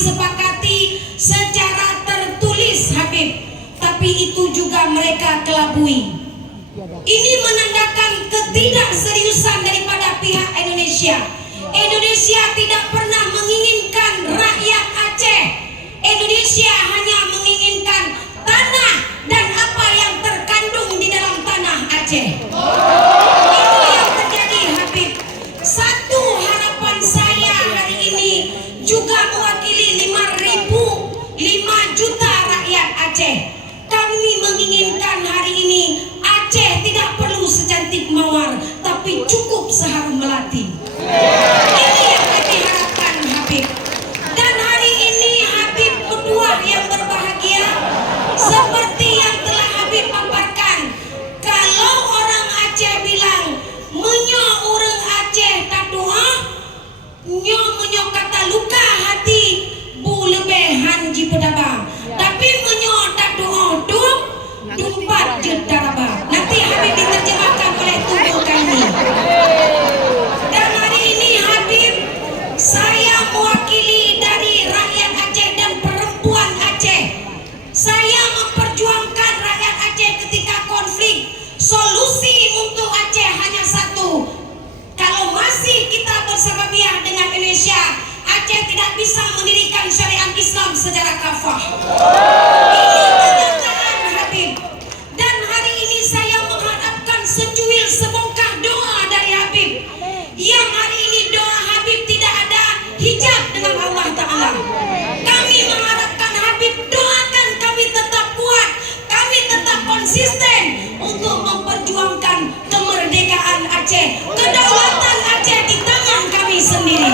disepakati secara tertulis Habib, tapi itu juga mereka kelabui. Ini menandakan ketidakseriusan daripada pihak Indonesia. Indonesia tidak pernah menginginkan rakyat Aceh. Indonesia hanya menginginkan tanah dan apa yang terkandung di dalam tanah Aceh. Itu yang terjadi Habib. Satu harapan saya hari ini juga mewakili 5 juta rakyat Aceh. Kami menginginkan hari ini Aceh tidak perlu secantik Mawar, tapi cukup seharum Melati. Ini yang kami harapkan Habib. Dan hari ini Habib berdua yang berbahagia, seperti yang telah Habib paparkan. Kalau orang Aceh bilang menyo urang Aceh tak doa, menyo kata luka hati bu lebehan ji pedaba. Tapi menyo tak doa dum dumpat je daraba. Nanti Habib diterjemahkan oleh tubuh kami. Dan hari ini Habib, saya mewakili dari rakyat Aceh dan perempuan Aceh. Saya memperjuangkan rakyat Aceh ketika konflik. Solusi untuk Aceh hanya satu. Kalau masih kita bersahabat dengan Indonesia, Aceh tidak bisa mendirikan syariat Islam secara kafah. Ini kenyataan Habib. Dan hari ini saya mengharapkan secuil sebongkah doa dari Habib. Yang hari ini doa Habib tidak ada hijab dengan Allah Ta'ala. Kami mengharapkan Habib doakan kami tetap kuat, kami tetap konsisten untuk memperjuangkan kemerdekaan Aceh. Kedaulatan Aceh di tangan kami sendiri.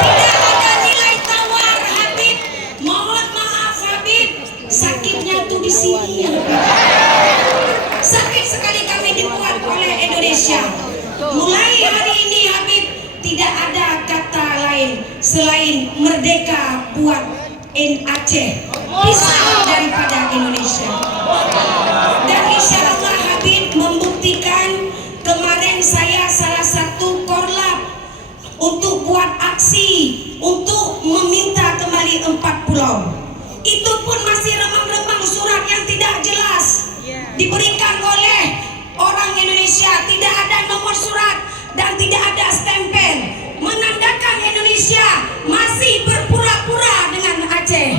Tidak ada nilai tawar Habib. Mohon maaf Habib, sakitnya tuh di sini. Sakit sekali kami dibuat oleh Indonesia. Mulai hari ini Habib, tidak ada kata lain selain merdeka buat Aceh, pisah daripada Indonesia. Dan insya Allah Habib membuktikan. Kemarin saya salah satu korlap untuk buat aksi untuk meminta kembali 4 pulau. Itu pun masih remang-remang surat yang tidak jelas diberikan oleh orang Indonesia. Tidak ada nomor surat dan tidak ada stempel, menandakan Indonesia masih berpura-pura dengan Aceh.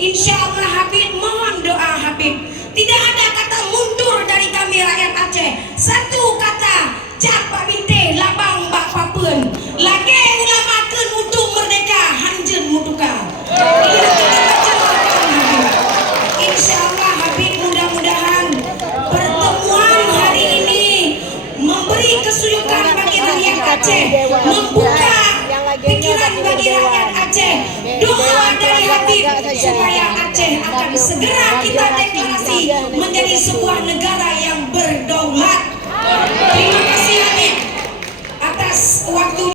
Insya Allah Habib, mohon doa Habib. Tidak ada kata mundur dari kami rakyat Aceh. Satu kata, jak Pak Binte labang Pak Papun. Lagi ulama keun untuk merdeka hanjen mutuka. Ini kita terjemahkan Habib. Insya Allah Habib, mudah-mudahan pertemuan hari ini memberi kesulitan bagi rakyat Aceh, membuka pikiran bagi rakyat Aceh. Doa dari Habib supaya Aceh akan segera kita deklarasi menjadi sebuah negara yang berdaulat. Terima kasih Habib atas waktu.